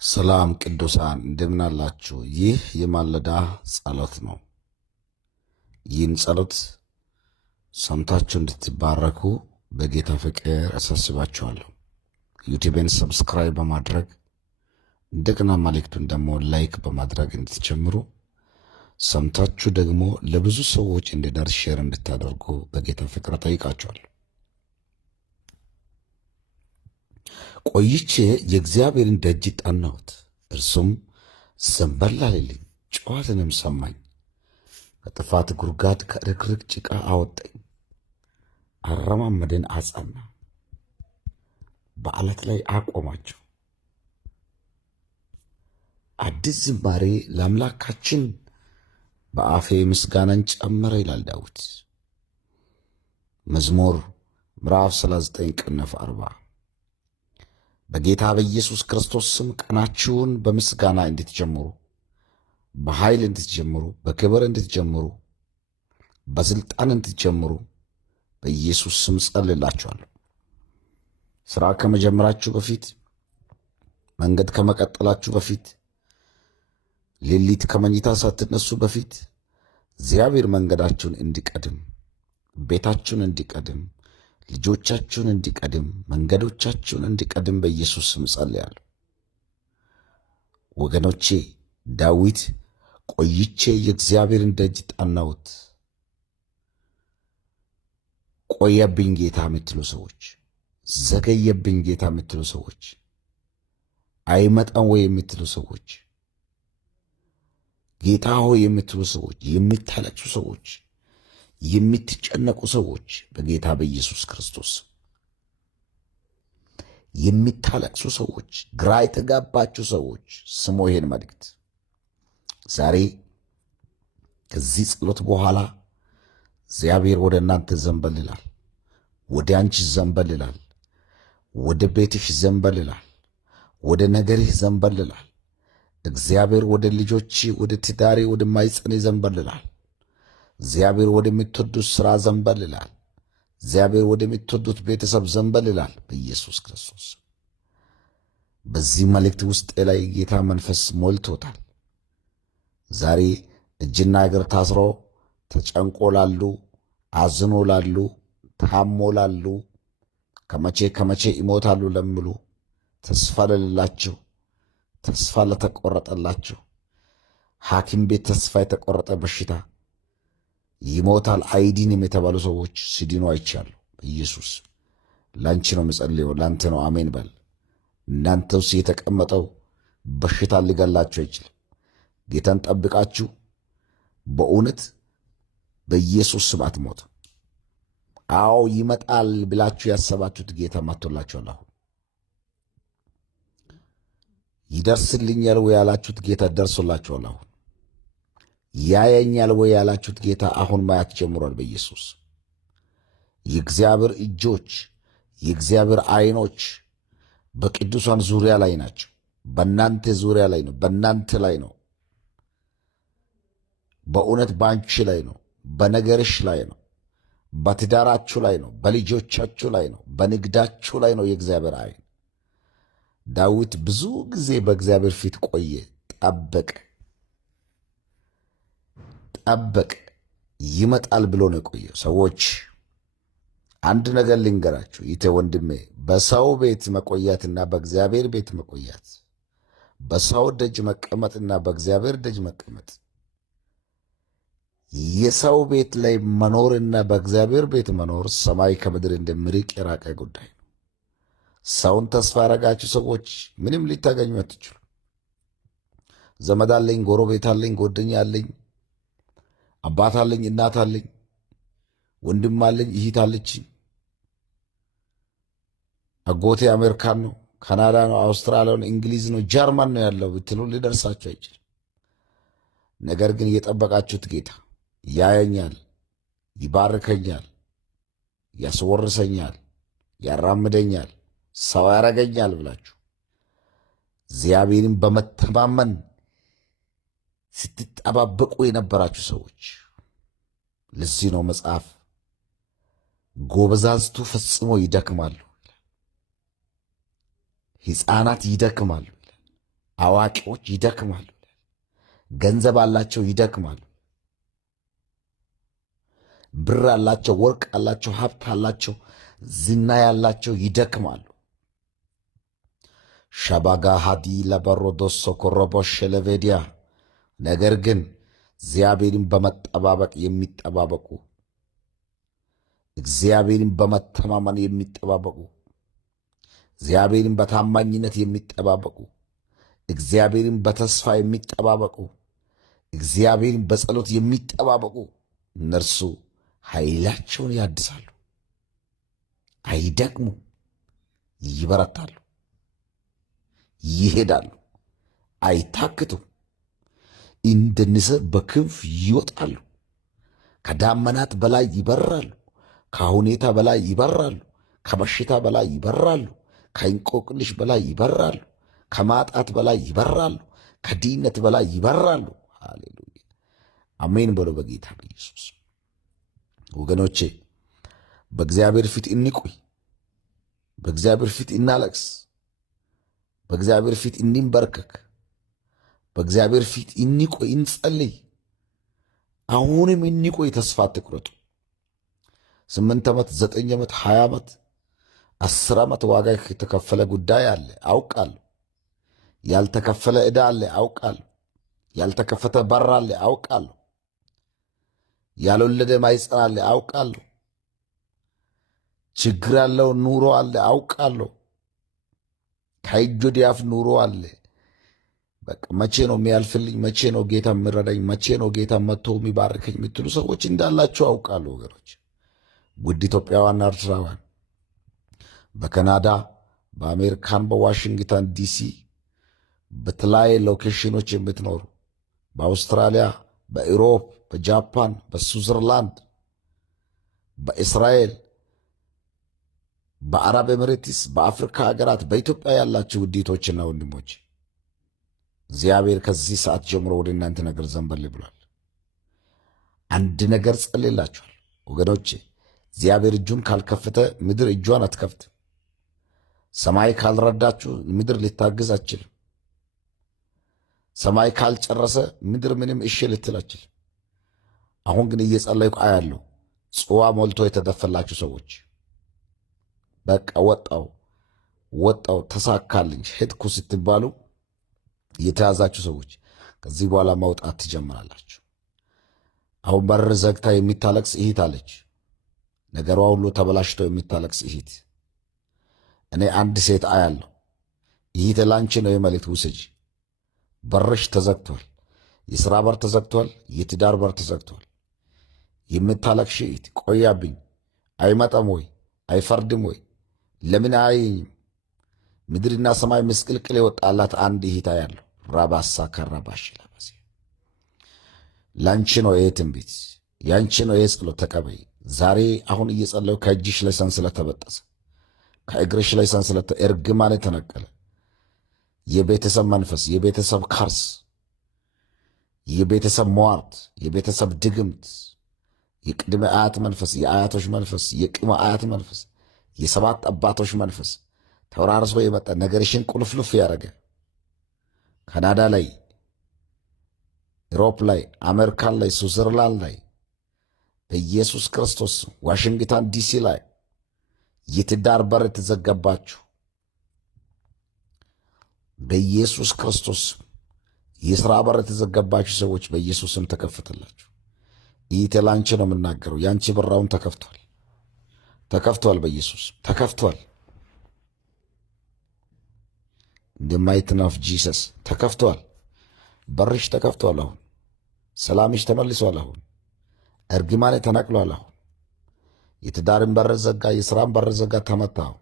ሰላም ቅዱሳን እንደምን አላችሁ? ይህ የማለዳ ጸሎት ነው። ይህን ጸሎት ሰምታችሁ እንድትባረኩ በጌታ ፍቅር አሳስባችኋለሁ። ዩቲዩብን ሰብስክራይብ በማድረግ እንደገና መልእክቱን ደግሞ ላይክ በማድረግ እንድትጀምሩ ሰምታችሁ ደግሞ ለብዙ ሰዎች እንዲደርስ ሼር እንድታደርጉ በጌታ ፍቅር ጠይቃችኋለሁ። ቆይቼ የእግዚአብሔርን ደጅ ጠናሁት፣ እርሱም ዘንበል አለልኝ፣ ጩኸትንም ሰማኝ። ከጥፋት ጉድጓድ ከርግርግ ጭቃ አወጣኝ፣ አረማመድን አጸና፣ በዓለት ላይ አቆማቸው። አዲስ ዝማሬ ለአምላካችን በአፌ ምስጋናን ጨመረ ይላል ዳዊት። መዝሙር ምዕራፍ 39 ቅንፍ 40። በጌታ በኢየሱስ ክርስቶስ ስም ቀናችሁን በምስጋና እንድትጀምሩ፣ በኃይል እንድትጀምሩ፣ በክብር እንድትጀምሩ፣ በስልጣን እንድትጀምሩ በኢየሱስ ስም ጸልላችኋለሁ። ሥራ ከመጀመራችሁ በፊት፣ መንገድ ከመቀጠላችሁ በፊት፣ ሌሊት ከመኝታ ሳትነሱ በፊት እግዚአብሔር መንገዳችሁን እንዲቀድም፣ ቤታችሁን እንዲቀድም፣ ልጆቻችሁን እንዲቀድም፣ መንገዶቻችሁን እንዲቀድም በኢየሱስ ስም ጸልያለሁ። ወገኖቼ ዳዊት ቆይቼ የእግዚአብሔርን ደጅ ጠናሁት። ቆየብኝ ጌታ የምትሉ ሰዎች፣ ዘገየብኝ ጌታ የምትሉ ሰዎች፣ አይመጣም ወይ የምትሉ ሰዎች፣ ጌታ ሆይ የምትሉ ሰዎች፣ የምታለቅሱ ሰዎች፣ የምትጨነቁ ሰዎች በጌታ በኢየሱስ ክርስቶስ የምታለቅሱ ሰዎች፣ ግራ የተጋባችሁ ሰዎች ስሙ ይሄን መልእክት። ዛሬ ከዚህ ጸሎት በኋላ እግዚአብሔር ወደ እናንተ ዘንበል ይላል፣ ወደ አንቺ ዘንበል ይላል፣ ወደ ቤትሽ ዘንበል ይላል፣ ወደ ነገርህ ዘንበል ይላል። እግዚአብሔር ወደ ልጆች፣ ወደ ትዳሬ፣ ወደ ማይጸኔ ዘንበል ይላል። እግዚአብሔር ወደምትወዱት ሥራ ዘንበል ይላል። እግዚአብሔር ወደምትወዱት ቤተሰብ ዘንበል ይላል በኢየሱስ ክርስቶስ። በዚህ መልእክት ውስጥ ላይ ጌታ መንፈስ ሞልቶታል። ዛሬ እጅና እግር ታስሮ ተጨንቆ ላሉ፣ አዝኖ ላሉ፣ ታሞ ላሉ፣ ከመቼ ይሞታሉ ለሚሉ፣ ተስፋ ለሌላችሁ፣ ተስፋ ለተቆረጠላችሁ፣ ሐኪም ቤት ተስፋ የተቆረጠ በሽታ ይሞታል አይዲንም የተባሉ ሰዎች ሲድኑ አይቻለሁ። በኢየሱስ ላንቺ ነው የምጸልየው፣ ላንተ ነው። አሜን በል። እናንተ ውስጥ የተቀመጠው በሽታ ሊገላችሁ አይችልም። ጌታን ጠብቃችሁ በእውነት በኢየሱስ ስም አትሞት። አዎ ይመጣል ብላችሁ ያሰባችሁት ጌታ መጥቶላችኋል። አሁን ይደርስልኛል ወይ ያላችሁት ጌታ ደርሶላችኋል። አሁን ያየኛል ወይ ያላችሁት ጌታ አሁን ማየት ጀምሯል። በኢየሱስ የእግዚአብሔር እጆች፣ የእግዚአብሔር ዓይኖች በቅዱሳን ዙሪያ ላይ ናቸው። በእናንተ ዙሪያ ላይ ነው። በእናንተ ላይ ነው። በእውነት በአንቺ ላይ ነው። በነገርሽ ላይ ነው። በትዳራችሁ ላይ ነው። በልጆቻችሁ ላይ ነው። በንግዳችሁ ላይ ነው የእግዚአብሔር ዓይን። ዳዊት ብዙ ጊዜ በእግዚአብሔር ፊት ቆየ፣ ጠበቅ ይመጣል ብሎ ነው የቆየው። ሰዎች አንድ ነገር ልንገራችሁ ይቴ ወንድሜ፣ በሰው ቤት መቆያትና በእግዚአብሔር ቤት መቆያት፣ በሰው ደጅ መቀመጥና በእግዚአብሔር ደጅ መቀመጥ፣ የሰው ቤት ላይ መኖርና በእግዚአብሔር ቤት መኖር ሰማይ ከምድር እንደሚርቅ የራቀ ጉዳይ ነው። ሰውን ተስፋ ያረጋችሁ ሰዎች ምንም ሊታገኙ አትችሉ። ዘመድ አለኝ፣ ጎረቤት አለኝ፣ ጓደኛ አለኝ፣ አባት አለኝ፣ እናት አለኝ፣ ወንድም አለኝ፣ እህት አለችኝ፣ አጎቴ አሜሪካን ነው፣ ካናዳ ነው፣ አውስትራሊያ ነው፣ እንግሊዝ ነው፣ ጀርመን ነው ያለው ብትሉ ሊደርሳችሁ አይችልም። ነገር ግን የጠበቃችሁት ጌታ ያየኛል፣ ይባርከኛል፣ ያስወርሰኛል፣ ያራምደኛል፣ ሰው ያረገኛል ብላችሁ እግዚአብሔርን በመተማመን ስትጠባበቁ የነበራችሁ ሰዎች፣ ለዚህ ነው መጽሐፍ ጎበዛዝቱ ፈጽሞ ይደክማሉ፣ ሕፃናት ይደክማሉ፣ አዋቂዎች ይደክማሉ። ገንዘብ አላቸው ይደክማሉ። ብር አላቸው፣ ወርቅ አላቸው፣ ሀብት አላቸው፣ ዝና ያላቸው ይደክማሉ። ሸባጋ ሃዲ ለበሮዶስ ኮረቦሽ ለቬዲያ ነገር ግን እግዚአብሔርን በመጠባበቅ የሚጠባበቁ እግዚአብሔርን በመተማመን የሚጠባበቁ እግዚአብሔርን በታማኝነት የሚጠባበቁ እግዚአብሔርን በተስፋ የሚጠባበቁ እግዚአብሔርን በጸሎት የሚጠባበቁ እነርሱ ኃይላቸውን ያድሳሉ፣ አይደክሙ፣ ይበረታሉ፣ ይሄዳሉ፣ አይታክቱም። እንደ ንስር በክንፍ ይወጣሉ። ከዳመናት በላይ ይበራሉ። ከሁኔታ በላይ ይበራሉ። ከበሽታ በላይ ይበራሉ። ከእንቆቅልሽ በላይ ይበራሉ። ከማጣት በላይ ይበራሉ። ከድህነት በላይ ይበራሉ። ሃሌሉያ አሜን በሎ በጌታ በኢየሱስ። ወገኖቼ በእግዚአብሔር ፊት እንቆይ፣ በእግዚአብሔር ፊት እናለቅስ፣ በእግዚአብሔር ፊት እንንበርከክ፣ በእግዚአብሔር ፊት እንቆይ፣ እንጸልይ። አሁንም እንቆይ፣ ተስፋ አትቁረጡ። 8 ዓመት 9 ዓመት 20 ዓመት 10 ዓመት ዋጋ የተከፈለ ጉዳይ አለ አውቃለሁ። ያልተከፈለ ዕዳ አለ አውቃለሁ። ያልተከፈተ በር አለ አውቃለሁ። ያልወለደ ማይፀን አለ አውቃለሁ። ችግር ያለው ኑሮ አለ አውቃለሁ። ከእጅ ወደ አፍ ኑሮ አለ። በቃ መቼ ነው የሚያልፍልኝ? መቼ ነው ጌታ የሚረዳኝ? መቼ ነው ጌታ መጥቶ የሚባርከኝ የምትሉ ሰዎች እንዳላችሁ አውቃለሁ። ወገኖች፣ ውድ ኢትዮጵያውያንና ኤርትራውያን በካናዳ፣ በአሜሪካን፣ በዋሽንግተን ዲሲ በተለያየ ሎኬሽኖች የምትኖሩ በአውስትራሊያ፣ በኢሮፕ፣ በጃፓን፣ በስዊዘርላንድ፣ በእስራኤል፣ በአረብ ኤምሬትስ፣ በአፍሪካ ሀገራት፣ በኢትዮጵያ ያላችሁ ውዲቶችና ወንድሞች እግዚአብሔር ከዚህ ሰዓት ጀምሮ ወደ እናንተ ነገር ዘንበል ብሏል። አንድ ነገር ጸልላችኋል ወገኖቼ። እግዚአብሔር እጁን ካልከፈተ ምድር እጇን አትከፍትም። ሰማይ ካልረዳችሁ ምድር ልታግዝ አትችልም። ሰማይ ካልጨረሰ ምድር ምንም እሺ ልትል አትችልም። አሁን ግን እየጸለይኩ አያለሁ ጽዋ ሞልቶ የተደፈላችሁ ሰዎች በቃ ወጣው ተሳካልኝ ሄድኩ ስትባሉ የተያዛችሁ ሰዎች ከዚህ በኋላ መውጣት ትጀምራላችሁ። አሁን በር ዘግታ የሚታለቅስ እህት አለች። ነገሯ ሁሉ ተበላሽቶ የሚታለቅስ እህት። እኔ አንድ ሴት አያለሁ። እህቴ ላንቺ ነው የመልእክት ውሰጂ። በርሽ ተዘግቷል። የሥራ በር ተዘግቷል። የትዳር በር ተዘግቷል። የምታለቅሽ እህት ቆያብኝ፣ አይመጣም ወይ? አይፈርድም ወይ? ለምን አያየኝም? ምድርና ሰማይ ምስቅልቅል የወጣላት አንድ እህት አያለሁ። ራባሳ ከራባሽ ለበሲ ላንቺ ነው ይሄ ትንቢት፣ ያንቺ ነው ይሄ ጸሎት። ተቀበይ ዛሬ። አሁን እየጸለዩ ከእጅሽ ላይ ሰንሰለት ተበጠሰ፣ ከእግርሽ ላይ ሰንሰለት እርግማን ተነቀለ። የቤተሰብ መንፈስ፣ የቤተሰብ ካርስ፣ የቤተሰብ ሟርት፣ የቤተሰብ ድግምት፣ የቅድመ አያት መንፈስ፣ የአያቶች መንፈስ፣ የቅመ አያት መንፈስ፣ የሰባት አባቶች መንፈስ ተወራርሶ የመጣ ነገርሽን ቁልፍልፍ ያደረገ ካናዳ ላይ፣ ኢሮፕ ላይ፣ አሜሪካን ላይ፣ ስዊዘርላንድ ላይ በኢየሱስ ክርስቶስ ዋሽንግተን ዲሲ ላይ የትዳር በር የተዘጋባችሁ በኢየሱስ ክርስቶስ የሥራ በር የተዘጋባችሁ ሰዎች በኢየሱስም ተከፈተላችሁ። ይህ ላንቺ ነው የምናገረው። ያንቺ በራውን ተከፍቷል፣ ተከፍቷል፣ በኢየሱስ ተከፍቷል። እንደ ማይት ኦፍ ጂሰስ ተከፍቷል። በርሽ ተከፍቷል። አሁን ሰላምሽ ተመልሷል። አሁን እርግማኔ ተነቅሏል። አሁን የትዳርን በር ዘጋ፣ የሥራን በር ዘጋ፣ ተመታው።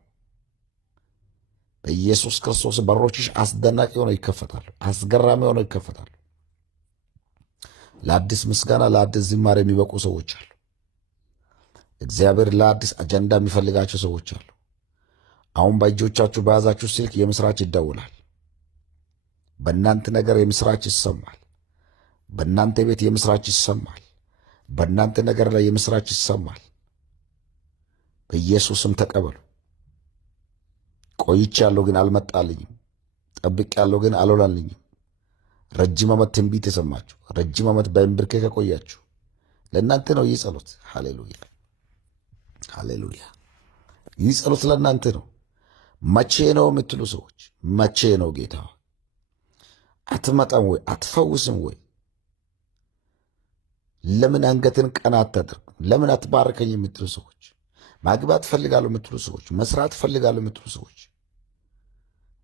በኢየሱስ ክርስቶስ በሮችሽ አስደናቂ ሆነው ይከፈታሉ፣ አስገራሚ ሆነው ይከፈታሉ። ለአዲስ ምስጋና፣ ለአዲስ ዝማሬ የሚበቁ ሰዎች አሉ። እግዚአብሔር ለአዲስ አጀንዳ የሚፈልጋቸው ሰዎች አሉ። አሁን በእጆቻችሁ በያዛችሁ ስልክ የምስራች ይደውላል። በእናንተ ነገር የምስራች ይሰማል። በእናንተ ቤት የምስራች ይሰማል። በእናንተ ነገር ላይ የምስራች ይሰማል። በኢየሱስም ተቀበሉ። ቆይቻለሁ ግን አልመጣልኝም። ጠብቄያለሁ ግን አልሆነልኝም። ረጅም ዓመት ትንቢት የሰማችሁ፣ ረጅም ዓመት በእንብርኬ ከቆያችሁ ለእናንተ ነው ይህ ጸሎት። ሃሌሉያ ሃሌሉያ። ይህ ጸሎት ለእናንተ ነው። መቼ ነው የምትሉ ሰዎች መቼ ነው ጌታ አትመጣም ወይ አትፈውስም ወይ? ለምን አንገትን ቀና አታደርግ? ለምን አትባርከኝ የምትሉ ሰዎች፣ ማግባት ፈልጋለሁ የምትሉ ሰዎች፣ መስራት ፈልጋለሁ የምትሉ ሰዎች፣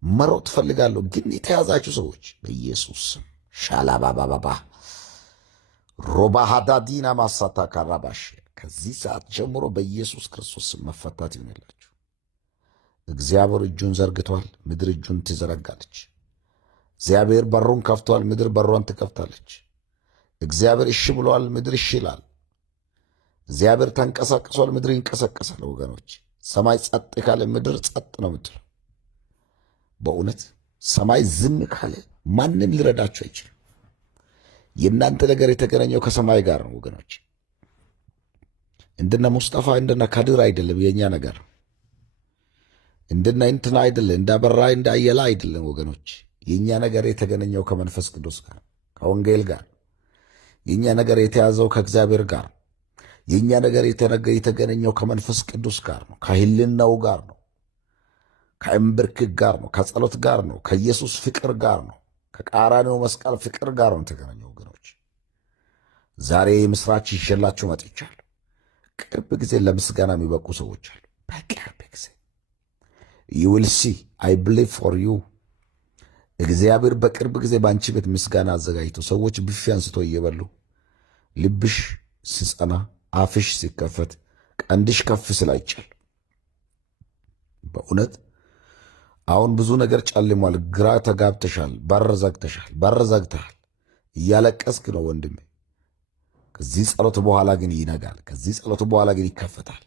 መሮጥ ፈልጋለሁ ግን የተያዛችሁ ሰዎች በኢየሱስ ስም ሻላባባባባ ሮባ ሃዳዲና ማሳታ ካራባሽ ከዚህ ሰዓት ጀምሮ በኢየሱስ ክርስቶስ ስም መፈታት ይሆንላችሁ። እግዚአብሔር እጁን ዘርግቷል፣ ምድር እጁን ትዘረጋለች። እግዚአብሔር በሩን ከፍቷል፣ ምድር በሯን ትከፍታለች። እግዚአብሔር እሺ ብሏል፣ ምድር እሺ ይላል። እግዚአብሔር ተንቀሳቅሷል፣ ምድር ይንቀሳቀሳል። ወገኖች ሰማይ ጸጥ ካለ ምድር ጸጥ ነው የምትለው። በእውነት ሰማይ ዝም ካለ ማንም ሊረዳችሁ አይችልም። የእናንተ ነገር የተገናኘው ከሰማይ ጋር ነው ወገኖች። እንደነ ሙስጠፋ እንደነ ካድር አይደለም የእኛ ነገር። እንደነ እንትና አይደለም፣ እንዳበራ እንዳየላ አይደለም ወገኖች። የእኛ ነገር የተገናኘው ከመንፈስ ቅዱስ ጋር ከወንጌል ጋር። የእኛ ነገር የተያዘው ከእግዚአብሔር ጋር። የእኛ ነገር የተገናኘው ከመንፈስ ቅዱስ ጋር ነው፣ ከህልናው ጋር ነው፣ ከእምብርክክ ጋር ነው፣ ከጸሎት ጋር ነው፣ ከኢየሱስ ፍቅር ጋር ነው፣ ከቀራንዮ መስቀል ፍቅር ጋር ነው የተገናኘው ወገኖች። ዛሬ የምስራች ይዤላችሁ መጥቻለሁ። ቅርብ ጊዜ ለምስጋና የሚበቁ ሰዎች አሉ። በቅርብ ጊዜ you will see I believe for you። እግዚአብሔር በቅርብ ጊዜ በአንቺ ቤት ምስጋና አዘጋጅቶ ሰዎች ብፌ አንስቶ እየበሉ ልብሽ ሲጸና አፍሽ ሲከፈት ቀንድሽ ከፍ ስላይቻል በእውነት አሁን ብዙ ነገር ጨልሟል። ግራ ተጋብተሻል። በር ዘግተሃል። እያለቀስክ ነው ወንድሜ። ከዚህ ጸሎት በኋላ ግን ይነጋል። ከዚህ ጸሎት በኋላ ግን ይከፈታል።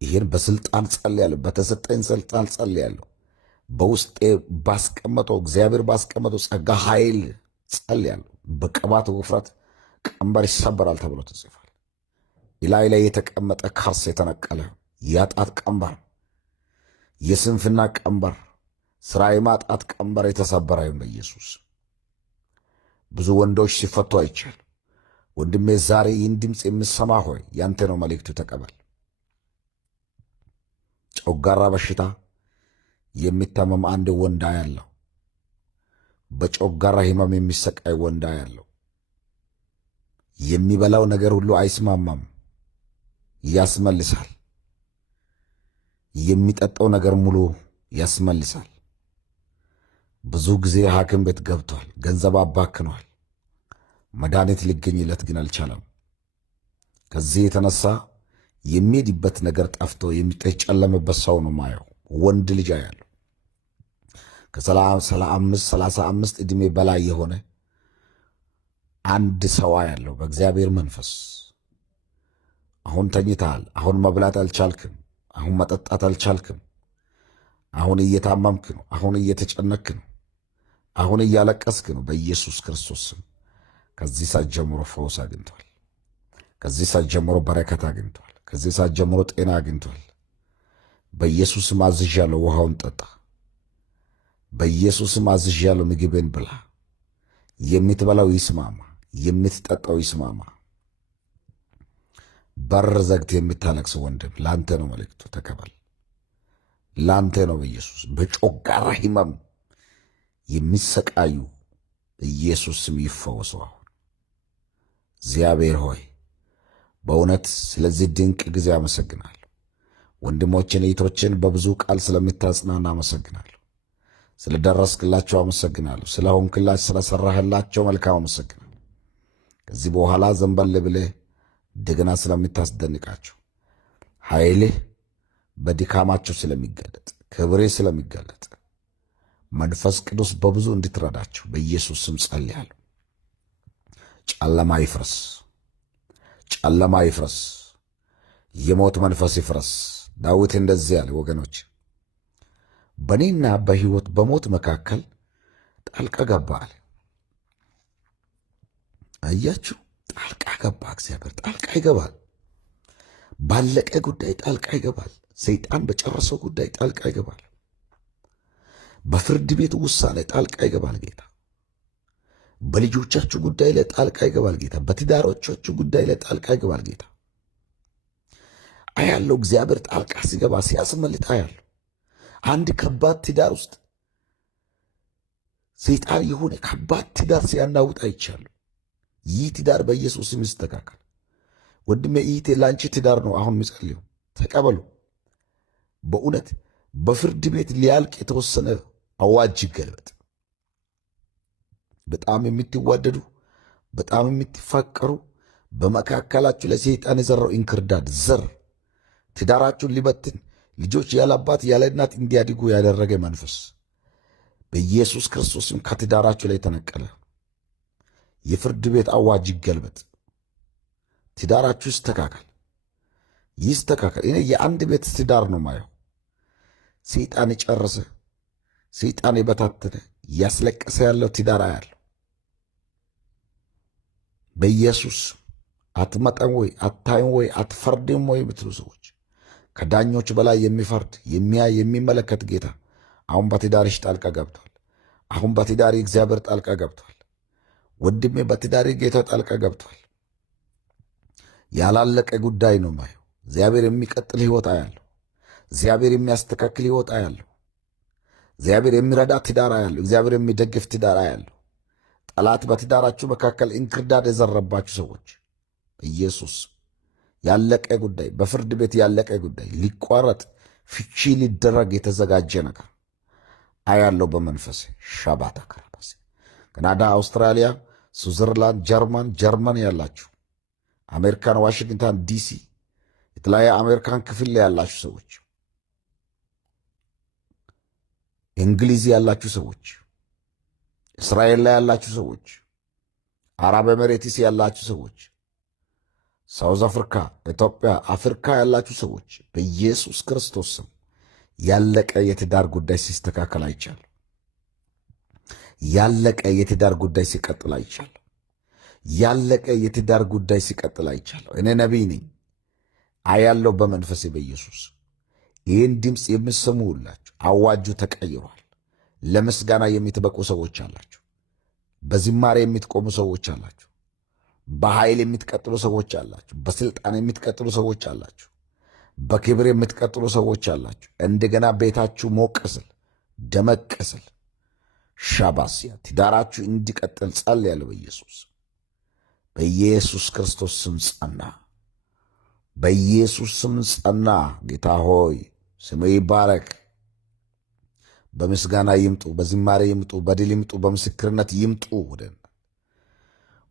ይህን በስልጣን ጸልያለሁ፣ በተሰጠኝ ስልጣን ጸልያለሁ። በውስጤ ባስቀመጠው እግዚአብሔር ባስቀመጠው ጸጋ ኃይል ጸልያለሁ። በቅባት ውፍረት ቀንበር ይሰበራል ተብሎ ተጽፏል። ኢላይ ላይ የተቀመጠ ካርስ የተነቀለ ያጣት ቀንበር፣ የስንፍና ቀንበር፣ ሥራ የማጣት ቀንበር የተሰበረ ይሁን በኢየሱስ። ብዙ ወንዶች ሲፈቱ አይቻል። ወንድሜ ዛሬ ይህን ድምፅ የምሰማ ሆይ ያንተ ነው መልእክቱ፣ ተቀበል። ጨጓራ በሽታ የሚታመም አንድ ወንዳ ያለው፣ በጨጓራ ህመም የሚሰቃይ ወንዳ ያለው፣ የሚበላው ነገር ሁሉ አይስማማም፣ ያስመልሳል። የሚጠጣው ነገር ሙሉ ያስመልሳል። ብዙ ጊዜ ሐኪም ቤት ገብቷል፣ ገንዘብ አባክኗል፣ መድኃኒት ሊገኝለት ግን አልቻለም። ከዚህ የተነሳ የሚሄድበት ነገር ጠፍቶ የሚጨለምበት ሰው ነው ማየው። ወንድ ልጅ ያለው ከ35 ዕድሜ በላይ የሆነ አንድ ሰው ያለው በእግዚአብሔር መንፈስ። አሁን ተኝተሃል። አሁን መብላት አልቻልክም። አሁን መጠጣት አልቻልክም። አሁን እየታመምክ ነው። አሁን እየተጨነክ ነው። አሁን እያለቀስክ ነው። በኢየሱስ ክርስቶስ ስም ከዚህ ሰዓት ጀምሮ ፈውስ አግኝቷል። ከዚህ ሰዓት ጀምሮ በረከት አግኝቷል። ከዚህ ሰዓት ጀምሮ ጤና አግኝቷል። በኢየሱስም አዝዣለሁ፣ ውሃውን ጠጣ። በኢየሱስም አዝዣለሁ፣ ምግብን ብላ። የምትበላው ይስማማ፣ የምትጠጣው ይስማማ። በር ዘግት የምታለቅስ ወንድም ላንተ ነው መልእክቱ፣ ተቀበል። ላንተ ነው በኢየሱስ። በጮጋራ ህመም የሚሰቃዩ በኢየሱስ ስም ይፈወሱ አሁን። እግዚአብሔር ሆይ በእውነት ስለዚህ ድንቅ ጊዜ አመሰግናለሁ። ወንድሞችን እህቶችን በብዙ ቃል ስለምታጽናና አመሰግናለሁ። ስለደረስክላቸው አመሰግናለሁ። ስለሆንክላቸው ስለሰራህላቸው መልካም አመሰግናለሁ። ከዚህ በኋላ ዘንበል ብለህ እንደገና ስለምታስደንቃቸው ኃይልህ በድካማቸው ስለሚገለጥ ክብሬ ስለሚገለጥ መንፈስ ቅዱስ በብዙ እንድትረዳቸው በኢየሱስ ስም ጸልያለሁ። ጨለማ ይፍረስ፣ ጨለማ ይፍረስ፣ የሞት መንፈስ ይፍረስ። ዳዊት እንደዚህ ያለ ወገኖች፣ በእኔና በሕይወት በሞት መካከል ጣልቃ ገባ አለ። አያችሁ፣ ጣልቃ ገባ። እግዚአብሔር ጣልቃ ይገባል። ባለቀ ጉዳይ ጣልቃ ይገባል። ሰይጣን በጨረሰው ጉዳይ ጣልቃ ይገባል። በፍርድ ቤት ውሳኔ ጣልቃ ይገባል ጌታ። በልጆቻችሁ ጉዳይ ላይ ጣልቃ ይገባል ጌታ። በትዳሮቻችሁ ጉዳይ ላይ ጣልቃ ይገባል ጌታ። አያለው እግዚአብሔር ጣልቃ ሲገባ ሲያስመልጥ አያለው። አንድ ከባድ ትዳር ውስጥ ሰይጣን የሆነ ከባድ ትዳር ሲያናውጥ አይቻለሁ። ይህ ትዳር በኢየሱስ ስም ይስተካከል። ወንድሜ ይህ ለአንቺ ትዳር ነው አሁን ምጸልየው። ተቀበሉ። በእውነት በፍርድ ቤት ሊያልቅ የተወሰነ አዋጅ ይገልበጥ። በጣም የምትዋደዱ በጣም የምትፋቀሩ በመካከላችሁ ለሰይጣን የዘራው እንክርዳድ ዘር ትዳራችሁን ሊበትን ልጆች ያለ አባት ያለ እናት እንዲያድጉ ያደረገ መንፈስ በኢየሱስ ክርስቶስም ከትዳራችሁ ላይ ተነቀለ። የፍርድ ቤት አዋጅ ይገልበጥ። ትዳራችሁ ይስተካከል፣ ይስተካከል። እኔ የአንድ ቤት ትዳር ነው ማየው። ሰይጣን የጨረሰ ሰይጣን የበታተነ ያስለቀሰ ያለው ትዳር ያለው በኢየሱስ አትመጣም ወይ አታይም ወይ አትፈርድም ወይ የምትሉ ሰዎች ከዳኞች በላይ የሚፈርድ የሚያይ የሚመለከት ጌታ አሁን በትዳርሽ ጣልቃ ገብቷል። አሁን በትዳሪ እግዚአብሔር ጣልቃ ገብቷል። ወንድሜ በትዳሪ ጌታ ጣልቃ ገብቷል። ያላለቀ ጉዳይ ነው ማየው። እግዚአብሔር የሚቀጥል ሕይወት አያለሁ። እግዚአብሔር የሚያስተካክል ሕይወት አያለሁ። እግዚአብሔር የሚረዳ ትዳር አያለሁ። እግዚአብሔር የሚደግፍ ትዳር አያለሁ። ጠላት በትዳራችሁ መካከል እንክርዳድ የዘረባችሁ ሰዎች ኢየሱስ ያለቀ ጉዳይ በፍርድ ቤት ያለቀ ጉዳይ ሊቋረጥ ፍቺ ሊደረግ የተዘጋጀ ነገር አያለው በመንፈስ ሻባታ ከራባስ ካናዳ፣ አውስትራሊያ፣ ስዊዘርላንድ፣ ጀርመን ያላችሁ አሜሪካን፣ ዋሽንግተን ዲሲ የተለያየ አሜሪካን ክፍል ላይ ያላችሁ ሰዎች፣ እንግሊዝ ያላችሁ ሰዎች፣ እስራኤል ላይ ያላችሁ ሰዎች፣ አረብ ኤሚሬትስ ያላችሁ ሰዎች፣ ሳውዝ አፍሪካ፣ ኢትዮጵያ፣ አፍሪካ ያላችሁ ሰዎች በኢየሱስ ክርስቶስ ስም ያለቀ የትዳር ጉዳይ ሲስተካከል አይቻለሁ። ያለቀ የትዳር ጉዳይ ሲቀጥል አይቻለሁ። ያለቀ የትዳር ጉዳይ ሲቀጥል አይቻለሁ። እኔ ነቢይ ነኝ አያለው በመንፈሴ በኢየሱስ። ይህን ድምፅ የምትሰሙ ሁላችሁ አዋጁ ተቀይሯል። ለምስጋና የምትበቁ ሰዎች አላችሁ። በዝማሬ የምትቆሙ ሰዎች አላችሁ። በኃይል የምትቀጥሉ ሰዎች አላችሁ። በስልጣን የምትቀጥሉ ሰዎች አላችሁ። በክብር የምትቀጥሉ ሰዎች አላችሁ። እንደገና ቤታችሁ ሞቅ ስል ደመቅ ስል ሻባስያ ትዳራችሁ እንዲቀጥል ጸልያለሁ በኢየሱስ ክርስቶስ ስም ጸና። በኢየሱስ ስም ጸና። ጌታ ሆይ ስም ይባረክ። በምስጋና ይምጡ፣ በዝማሬ ይምጡ፣ በድል ይምጡ፣ በምስክርነት ይምጡ።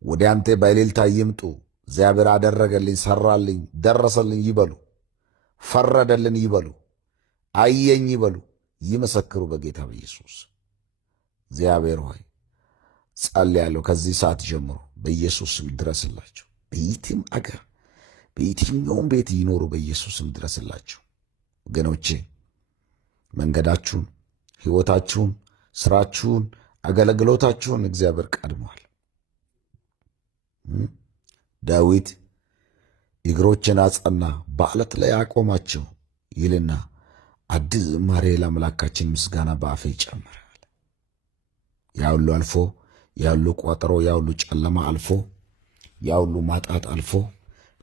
ወደ አንተ በእልልታ ይምጡ። እግዚአብሔር አደረገልኝ፣ ሰራልኝ፣ ደረሰልኝ ይበሉ። ፈረደልን ይበሉ። አየኝ ይበሉ። ይመሰክሩ በጌታ በኢየሱስ። እግዚአብሔር ሆይ ጸልያለሁ ከዚህ ሰዓት ጀምሮ በኢየሱስ ስም ድረስላቸው። በየትም አገር በየትኛውም ቤት ይኖሩ በኢየሱስ ስም ድረስላቸው። ወገኖቼ መንገዳችሁን፣ ሕይወታችሁን፣ ስራችሁን፣ አገልግሎታችሁን እግዚአብሔር ቀድሟል። ዳዊት እግሮችን አጸና በዓለት ላይ አቆማቸው ይልና አዲስ ዝማሬ ለአምላካችን ምስጋና በአፌ ይጨምራል። ያሁሉ አልፎ ያሁሉ ቋጠሮ ያሁሉ ጨለማ አልፎ ያሁሉ ማጣት አልፎ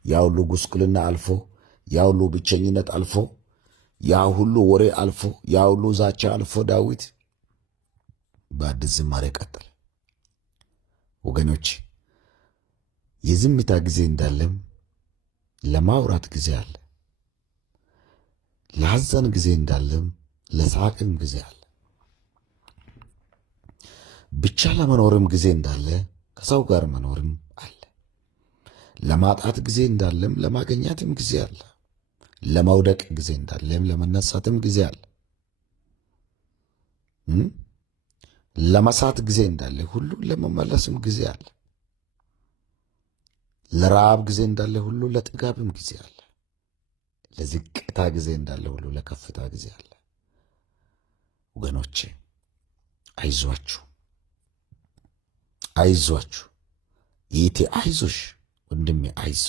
ያሁሉ ጉስቁልና አልፎ ያሁሉ ብቸኝነት አልፎ ያሁሉ ወሬ አልፎ ያሁሉ ዛቻ አልፎ ዳዊት በአዲስ ዝማሬ ቀጠለ። ወገኖች የዝምታ ጊዜ እንዳለም ለማውራት ጊዜ አለ። ለሐዘን ጊዜ እንዳለም ለሳቅም ጊዜ አለ። ብቻ ለመኖርም ጊዜ እንዳለ ከሰው ጋር መኖርም አለ። ለማጣት ጊዜ እንዳለም ለማገኛትም ጊዜ አለ። ለመውደቅ ጊዜ እንዳለም ለመነሳትም ጊዜ አለ። ለመሳት ጊዜ እንዳለ ሁሉ ለመመለስም ጊዜ አለ። ለረሃብ ጊዜ እንዳለ ሁሉ ለጥጋብም ጊዜ አለ። ለዝቅታ ጊዜ እንዳለ ሁሉ ለከፍታ ጊዜ አለ። ወገኖቼ አይዟችሁ፣ አይዟችሁ። ይቴ አይዞሽ ወንድሜ አይዞ።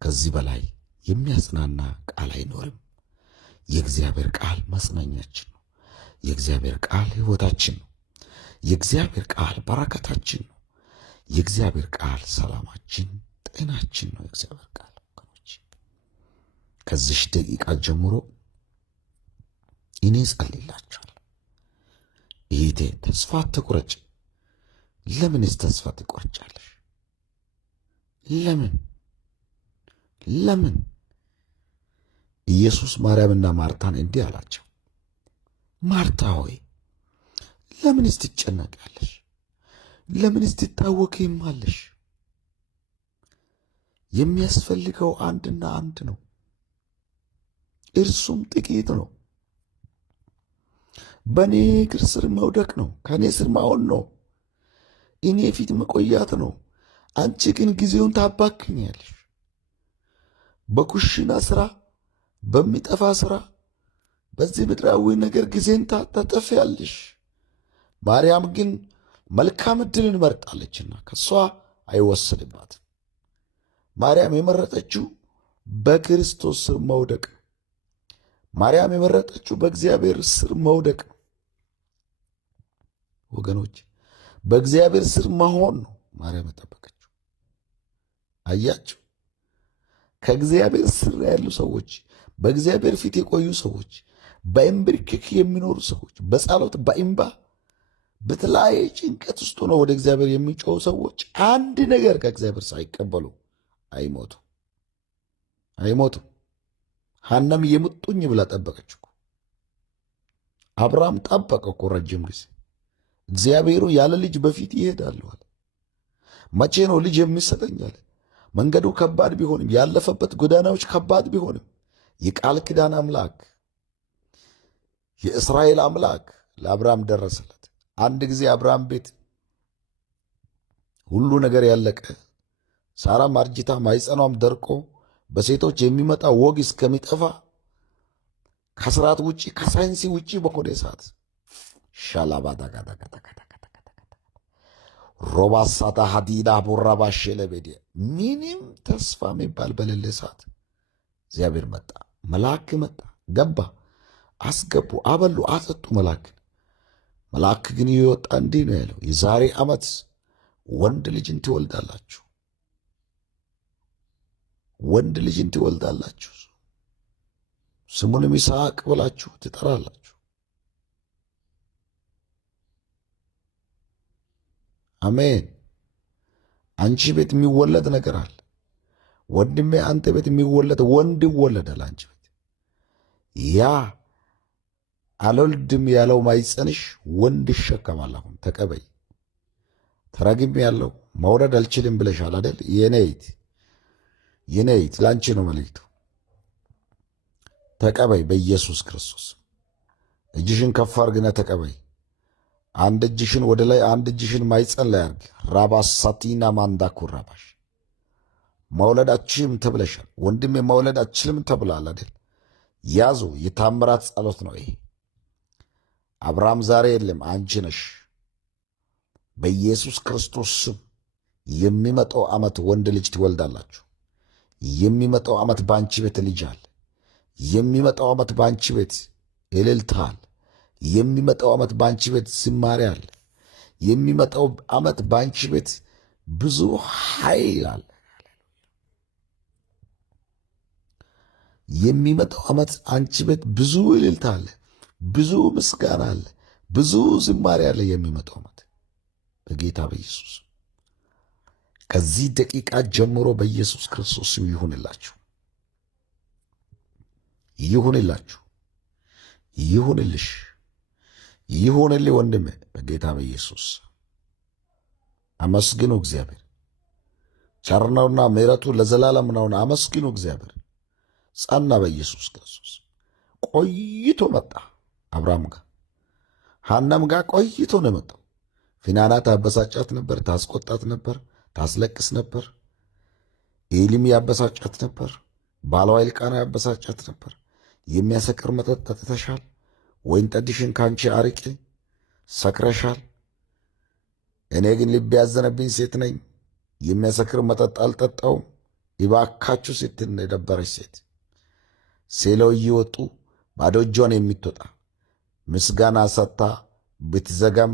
ከዚህ በላይ የሚያጽናና ቃል አይኖርም። የእግዚአብሔር ቃል ማጽናኛችን ነው። የእግዚአብሔር ቃል ሕይወታችን ነው። የእግዚአብሔር ቃል በረከታችን ነው። የእግዚአብሔር ቃል ሰላማችን፣ ጤናችን ነው። የእግዚአብሔር ቃል ወገኖች፣ ከዚህ ደቂቃ ጀምሮ እኔ ጸልይላችኋለሁ። እህቴ ተስፋ አትቁረጭ። ለምንስ ተስፋ ትቆርጫለሽ? ለምን? ኢየሱስ ማርያምና ማርታን እንዲህ አላቸው፣ ማርታ ሆይ ለምንስ ትጨነቂያለሽ? ለምንስ ትታወኪማለሽ? የሚያስፈልገው አንድና አንድ ነው፣ እርሱም ጥቂት ነው። በእኔ እግር ስር መውደቅ ነው፣ ከእኔ ስር መሆን ነው፣ እኔ ፊት መቆያት ነው። አንቺ ግን ጊዜውን ታባክኛለሽ በኩሽና ስራ፣ በሚጠፋ ስራ፣ በዚህ ምድራዊ ነገር ጊዜን ታጠፊያለሽ። ማርያም ግን መልካም ዕድልን መርጣለችና ከሷ አይወሰድባትም። ማርያም የመረጠችው በክርስቶስ ስር መውደቅ ነው። ማርያም የመረጠችው በእግዚአብሔር ስር መውደቅ ነው። ወገኖች በእግዚአብሔር ስር መሆን ነው ማርያም የጠበቀችው። አያችሁ፣ ከእግዚአብሔር ስር ያሉ ሰዎች፣ በእግዚአብሔር ፊት የቆዩ ሰዎች፣ በእንብርክክ የሚኖሩ ሰዎች፣ በጸሎት በእንባ በተለያየ ጭንቀት ውስጥ ሆነው ወደ እግዚአብሔር የሚጮሁ ሰዎች አንድ ነገር ከእግዚአብሔር ሳይቀበሉ አይሞቱም። ሐናም የሙጡኝ ብላ ጠበቀች እኮ። አብርሃም ጠበቀ እኮ ረጅም ጊዜ። እግዚአብሔሩ ያለ ልጅ በፊት ይሄዳል አለ። መቼ ነው ልጅ የሚሰጠኝ አለ። መንገዱ ከባድ ቢሆንም፣ ያለፈበት ጎዳናዎች ከባድ ቢሆንም የቃል ኪዳን አምላክ የእስራኤል አምላክ ለአብርሃም ደረሰለት። አንድ ጊዜ አብርሃም ቤት ሁሉ ነገር ያለቀ፣ ሳራም አርጅታ ማይጸኗም ደርቆ በሴቶች የሚመጣ ወግ እስከሚጠፋ ከስርዓት ውጪ ከሳይንስ ውጪ በሆነ ሰዓት ሮባሳታ ሀዲዳ ቦራባሽ ለቤዴ ምንም ተስፋ የሚባል በሌለ ሰዓት እግዚአብሔር መጣ። መልአክ መጣ፣ ገባ፣ አስገቡ፣ አበሉ፣ አጠጡ መልአክን። መልአክ ግን ይወጣ እንዲህ ነው ያለው፣ የዛሬ ዓመት ወንድ ልጅን ትወልዳላችሁ፣ ወንድ ልጅን ትወልዳላችሁ፣ ስሙንም ይስሐቅ ብላችሁ ትጠራላችሁ። አሜን። አንቺ ቤት የሚወለድ ነገር አለ ወንድሜ፣ አንተ ቤት የሚወለድ ወንድ ይወለዳል። አንቺ ቤት ያ አልወልድም ያለው ማይጸንሽ ወንድ ይሸከማል። አሁን ተቀበይ። ተረግም ያለው መውለድ አልችልም ብለሻል አይደል? የኔት ላንቺ ነው መልእክቱ። ተቀበይ በኢየሱስ ክርስቶስ። እጅሽን ከፍ አርግና ተቀበይ። አንድ እጅሽን ወደ ላይ፣ አንድ እጅሽን ማይጸን ላይ አርግ። ራባሳቲና ማንዳኩ ራባሽ መውለድ አትችልም ተብለሻል። ወንድሜ መውለድ አትችልም ተብላል አይደል? ያዙ። የታምራት ጸሎት ነው ይሄ። አብርሃም ዛሬ የለም፣ አንቺ ነሽ። በኢየሱስ ክርስቶስ ስም የሚመጣው ዓመት ወንድ ልጅ ትወልዳላችሁ። የሚመጣው ዓመት በአንቺ ቤት ልጅ አለ። የሚመጣው ዓመት በአንቺ ቤት እልልታ አለ። የሚመጣው ዓመት በአንቺ ቤት ዝማሬ አለ። የሚመጣው ዓመት በአንቺ ቤት ብዙ ኃይል አለ። የሚመጣው ዓመት አንቺ ቤት ብዙ እልልታ አለ፣ ብዙ ምስጋና አለ፣ ብዙ ዝማሬ አለ። የሚመጣው ዓመት በጌታ በኢየሱስ ከዚህ ደቂቃ ጀምሮ በኢየሱስ ክርስቶስ ስም ይሁንላችሁ፣ ይሁንላችሁ፣ ይሁንልሽ፣ ይሁንልህ ወንድሜ በጌታ በኢየሱስ። አመስግኑ እግዚአብሔር። ቸር ነውና ምሕረቱ ለዘላለም ነውና አመስግኑ እግዚአብሔር። ጸና በኢየሱስ ክርስቶስ። ቆይቶ መጣ አብርሃም ጋር፣ ሐናም ጋር ቆይቶ ነው የመጣው። ፊናና ታበሳጫት ነበር፣ ታስቆጣት ነበር፣ ታስለቅስ ነበር። ኤሊም ያበሳጫት ነበር፣ ባሏ ኤልቃና ያበሳጫት ነበር። የሚያሰክር መጠጥ ጠጥተሻል፣ ወይን ጠጅሽን ካንቺ አርቄ ሰክረሻል። እኔ ግን ልብ ያዘነብኝ ሴት ነኝ፣ የሚያሰክር መጠጥ አልጠጣውም፣ ይባካችሁ ስትል የደበረች ሴት ሴለው እየወጡ ባዶ እጇን የምትወጣ ምስጋና ሰጥታ ብትዘጋም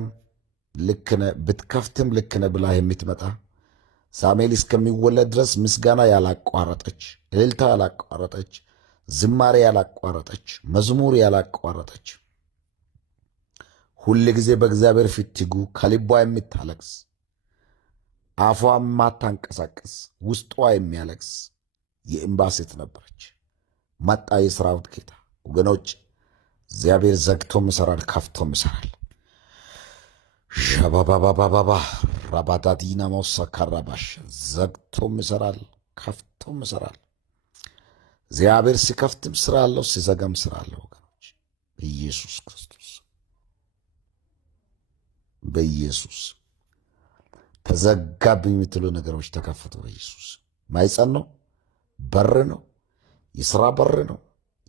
ልክነ ብትከፍትም ልክነ ብላ የምትመጣ ሳሙኤል እስከሚወለድ ድረስ ምስጋና ያላቋረጠች፣ እልልታ ያላቋረጠች፣ ዝማሬ ያላቋረጠች፣ መዝሙር ያላቋረጠች፣ ሁል ጊዜ በእግዚአብሔር ፊት ትጉ፣ ከልቧ የምታለቅስ፣ አፏ ማታንቀሳቀስ፣ ውስጧ የሚያለቅስ የእንባ ሴት ነበረች። መጣ የሰራዊት ጌታ። ወገኖች እግዚአብሔር ዘግቶም ይሰራል፣ ከፍቶም ይሰራል። ሸባባባባባ ራባዳዲና መውሰካራባሽ ዘግቶም ይሰራል፣ ከፍቶም ይሰራል። እግዚአብሔር ሲከፍትም ስራ አለው፣ ሲዘጋም ስራ አለው። ወገኖች በኢየሱስ ክርስቶስ በኢየሱስ ተዘጋብኝ የምትሉ ነገሮች ተከፈቱ። በኢየሱስ ማይጸን ነው፣ በር ነው፣ የሥራ በር ነው፣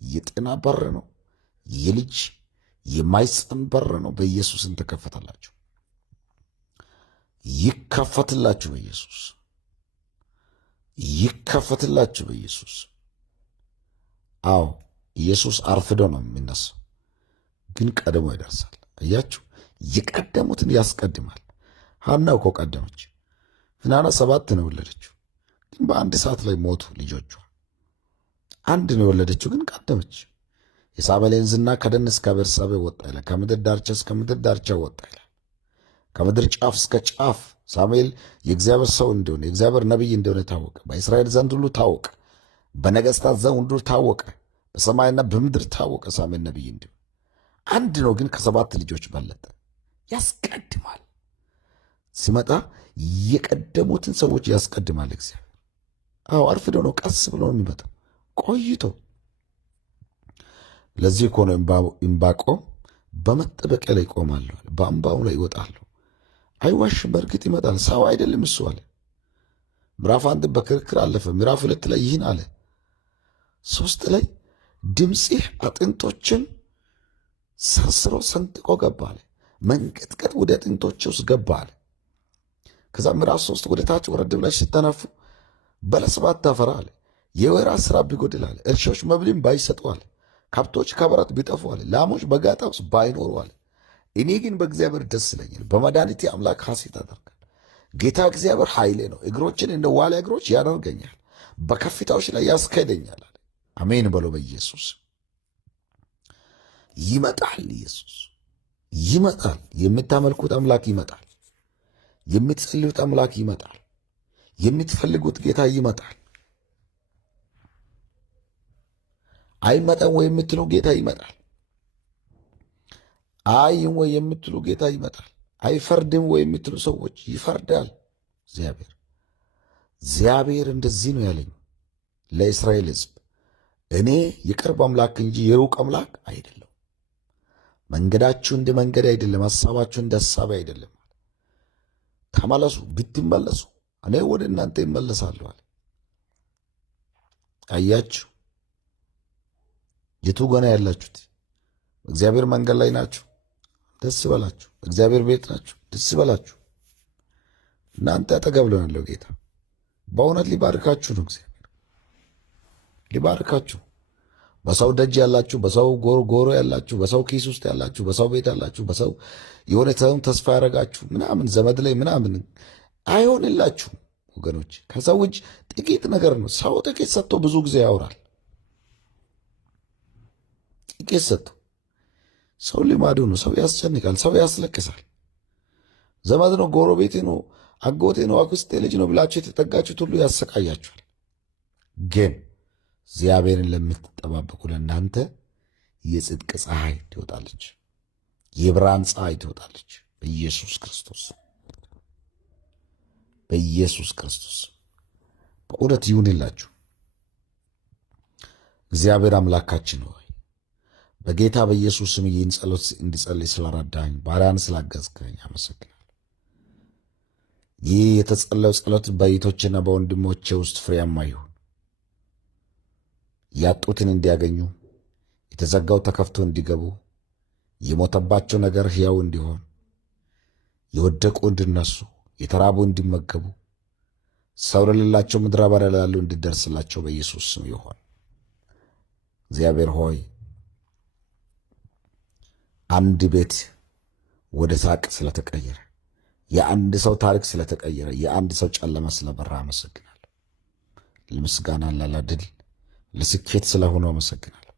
የጤና በር ነው፣ የልጅ የማይጸን በር ነው። በኢየሱስን ተከፈተላችሁ፣ ይከፈትላችሁ። በኢየሱስ ይከፈትላችሁ። በኢየሱስ አዎ፣ ኢየሱስ አርፍዶ ነው የሚነሳው፣ ግን ቀድሞ ይደርሳል። አያችሁ፣ የቀደሙትን ያስቀድማል። ሐና እኮ ቀደመች። ፍናና 7 ነው የወለደችው፣ ግን በአንድ ሰዓት ላይ ሞቱ ልጆቿ። አንድ ነው የወለደችው፣ ግን ቀደመች። የሳሙኤልን ዝና ከደን እስከ ቤርሳቤ ወጣ ይላል። ከምድር ዳርቻ እስከ ምድር ዳርቻ ወጣ ይላል። ከምድር ጫፍ እስከ ጫፍ ሳሙኤል የእግዚአብሔር ሰው እንደሆነ የእግዚአብሔር ነቢይ እንደሆነ ታወቀ። በእስራኤል ዘንድ ሁሉ ታወቀ። በነገሥታት ዘንድ ሁሉ ታወቀ። በሰማይና በምድር ታወቀ ሳሙኤል ነቢይ እንደሆነ። አንድ ነው፣ ግን ከ7 ልጆች በለጠ። ያስቀድማል። ሲመጣ የቀደሙትን ሰዎች ያስቀድማል እግዚአብሔር። አዎ፣ አርፍዶ ነው፣ ቀስ ብሎ ነው የሚመጣው፣ ቆይቶ። ለዚህ እኮ ነው ዕንባቆም በመጠበቂያ ላይ ቆማለሁ፣ በአምባው ላይ ይወጣለሁ። አይዋሽም፣ በእርግጥ ይመጣል፣ ሰው አይደለም እሱ አለ። ምዕራፍ 1 በክርክር አለፈ። ምዕራፍ 2 ላይ ይህን አለ። 3 ላይ ድምፅህ አጥንቶችን ሰርስሮ ሰንጥቆ ገባ አለ። መንቀጥቀጥ ወደ አጥንቶች ውስጥ ገባ አለ። ከዛ ምዕራፍ 3 ወደ ታች ወረድ ብላች ስተነፉ በለስ ባታፈራ አለ። የወይራ ስራ ቢጎድል አለ። እርሻዎች መብልን ባይሰጡ አለ። ከብቶች ከበረት ቢጠፉ አለ። ላሞች በጋጣ ውስጥ ባይኖሩ አለ። እኔ ግን በእግዚአብሔር ደስ ይለኛል፣ በመድኃኒቴ አምላክ ሐሴት አደርጋለሁ። ጌታ እግዚአብሔር ኃይሌ ነው፣ እግሮችን እንደ ዋሊያ እግሮች ያደርገኛል፣ በከፍታዎች ላይ ያስካሄደኛል አለ። አሜን በሎ። በኢየሱስ ይመጣል። ኢየሱስ ይመጣል። የምታመልኩት አምላክ ይመጣል። የምትጸልዩት አምላክ ይመጣል። የምትፈልጉት ጌታ ይመጣል። አይመጣም ወይ የምትሉ ጌታ ይመጣል። አይም ወይ የምትሉ ጌታ ይመጣል። አይፈርድም ወይ የምትሉ ሰዎች ይፈርዳል እግዚአብሔር። እግዚአብሔር እንደዚህ ነው ያለኝ ለእስራኤል ሕዝብ፣ እኔ የቅርብ አምላክ እንጂ የሩቅ አምላክ አይደለም። መንገዳችሁ እንደ መንገድ አይደለም፣ ሐሳባችሁ እንደ ሐሳብ አይደለም። ተመለሱ፣ ብትመለሱ እኔ ወደ እናንተ ይመለሳለሁ አለ። አያችሁ፣ የቱ ገና ያላችሁት እግዚአብሔር መንገድ ላይ ናችሁ፣ ደስ በላችሁ። እግዚአብሔር ቤት ናችሁ፣ ደስ በላችሁ። እናንተ አጠገብ ነው ያለው ጌታ። በእውነት ሊባርካችሁ ነው እግዚአብሔር፣ ሊባርካችሁ። በሰው ደጅ ያላችሁ፣ በሰው ጎሮ ያላችሁ፣ በሰው ኪስ ውስጥ ያላችሁ፣ በሰው ቤት ያላችሁ፣ በሰው የሆነ ሰውን ተስፋ ያደረጋችሁ ምናምን ዘመድ ላይ ምናምን አይሆንላችሁም ወገኖች። ከሰው እጅ ጥቂት ነገር ነው። ሰው ጥቂት ሰጥቶ ብዙ ጊዜ ያወራል። ጥቂት ሰጥቶ ሰው ልማዱ ነው። ሰው ያስጨንቃል፣ ሰው ያስለቅሳል። ዘመድ ነው፣ ጎረቤቴ ነው፣ አጎቴ ነው፣ አክስቴ ልጅ ነው ብላችሁ የተጠጋችሁት ሁሉ ያሰቃያችኋል። ግን እግዚአብሔርን ለምትጠባበቁ ለእናንተ የጽድቅ ፀሐይ ትወጣለች፣ የብርሃን ፀሐይ ትወጣለች። በኢየሱስ ክርስቶስ በኢየሱስ ክርስቶስ በእውነት ይሁንላችሁ። እግዚአብሔር አምላካችን ሆይ በጌታ በኢየሱስ ስም ይህን ጸሎት እንዲጸልይ ስለረዳኝ ባሪያን ስላገዝከኝ አመሰግናለሁ። ይህ የተጸለየው ጸሎት በእህቶችና በወንድሞቼ ውስጥ ፍሬያማ ይሁን። ያጡትን እንዲያገኙ፣ የተዘጋው ተከፍቶ እንዲገቡ፣ የሞተባቸው ነገር ሕያው እንዲሆን፣ የወደቁ እንዲነሱ፣ የተራቡ እንዲመገቡ፣ ሰው ለሌላቸው ምድረ በዳ ላሉ እንዲደርስላቸው በኢየሱስ ስም ይሆን። እግዚአብሔር ሆይ አንድ ቤት ወደ ሳቅ ስለተቀየረ፣ የአንድ ሰው ታሪክ ስለተቀየረ፣ የአንድ ሰው ጨለማ ስለበራ አመሰግናለሁ። ለምስጋና ለድል ለስኬት ስለሆነው አመሰግናለሁ።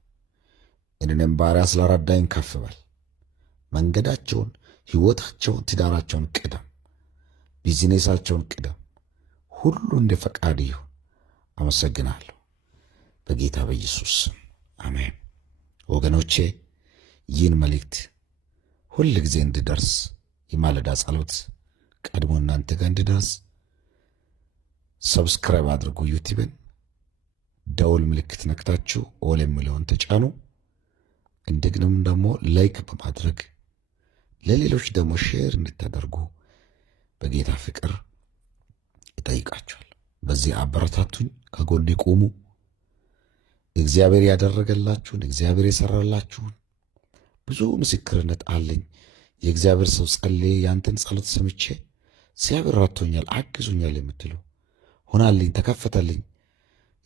እኔንም ባሪያ ስለረዳኝ ከፍ በል። መንገዳቸውን፣ ሕይወታቸውን፣ ትዳራቸውን ቅደም፣ ቢዝነሳቸውን ቅደም። ሁሉ እንደ ፈቃድ ይሁን። አመሰግናለሁ በጌታ በኢየሱስ ስም አሜን። ወገኖቼ ይህን መልእክት ሁል ጊዜ እንድደርስ የማለዳ ጸሎት ቀድሞ እናንተ ጋር እንድደርስ ሰብስክራይብ አድርጉ። ዩቲዩብን ደውል ምልክት ነክታችሁ ኦል የሚለውን ተጫኑ። እንደግንም ደግሞ ላይክ በማድረግ ለሌሎች ደግሞ ሼር እንድታደርጉ በጌታ ፍቅር ይጠይቃችኋል። በዚህ አበረታቱኝ፣ ከጎኔ ቆሙ። እግዚአብሔር ያደረገላችሁን፣ እግዚአብሔር የሰራላችሁን ብዙ ምስክርነት አለኝ። የእግዚአብሔር ሰው ጸልዬ ያንተን ጸሎት ሰምቼ እግዚአብሔር ረድቶኛል፣ አግዙኛል የምትሉ ሆናልኝ፣ ተከፈተልኝ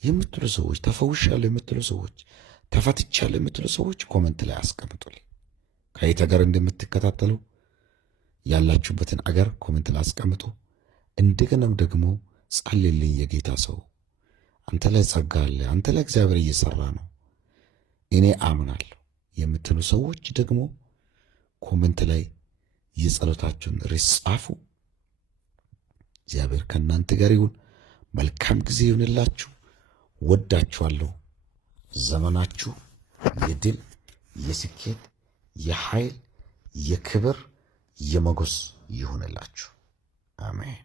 የምትሉ ሰዎች፣ ተፈውሻለሁ የምትሉ ሰዎች፣ ተፈትቻለሁ የምትሉ ሰዎች ኮመንት ላይ አስቀምጡልኝ። ከየት ሀገር እንደምትከታተሉ ያላችሁበትን አገር ኮመንት ላይ አስቀምጡ። እንደገናም ደግሞ ጸልልኝ፣ የጌታ ሰው አንተ ላይ ጸጋ አለ፣ አንተ ላይ እግዚአብሔር እየሰራ ነው፣ እኔ አምናለሁ የምትሉ ሰዎች ደግሞ ኮመንት ላይ የጸሎታችሁን ርዕስ ጻፉ። እግዚአብሔር ከእናንተ ጋር ይሁን። መልካም ጊዜ ይሁንላችሁ። ወዳችኋለሁ። ዘመናችሁ የድል የስኬት የኃይል የክብር የሞገስ ይሁንላችሁ። አሜን።